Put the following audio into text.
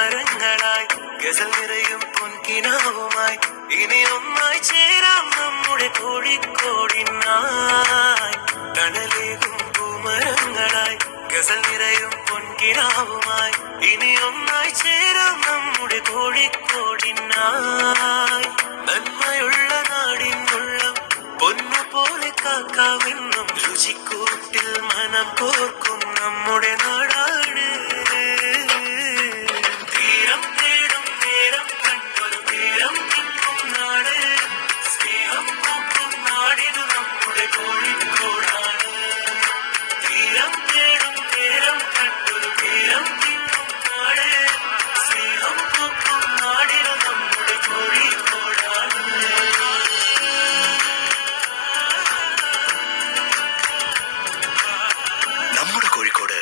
പൂമരങ്ങളായി ഗസൽ നിറയും പൊൻകിനാവുമായി ഇനി ഒന്നായി ചേരാം നമ്മുടെ കോഴിക്കോടിനായി. തണലേകും പൂമരങ്ങളായി ഗസൽ നിറയും പൊൻകിനാവുമായി ഇനി ഒന്നായി ചേരാം നമ്മുടെ കോഴിക്കോടിനായി. നന്മയുള്ള നാടിനുള്ളം പൊന്നുപോലെ കാക്കാമെന്നും രുചിക്കൂട്ടിൽ മനം കോർക്കും നമ്മുടെ നാടാണ്. തീരം തേടും നേരം കണ്ടൊരു തീരം നിൽക്കും നാട്. സ്നേഹം പൂക്കും നാടിതു നമ്മുടെ കോഴിക്കോടാണ്. തീരം തേടും നേരം കണ്ടൊരു തീരം നിൽക്കും നാട്. സ്നേഹം പൂക്കും നാടിതു നമ്മുടെ കോഴിക്കോടാണ്. നമ്മുടെ കോഴിക്കോട്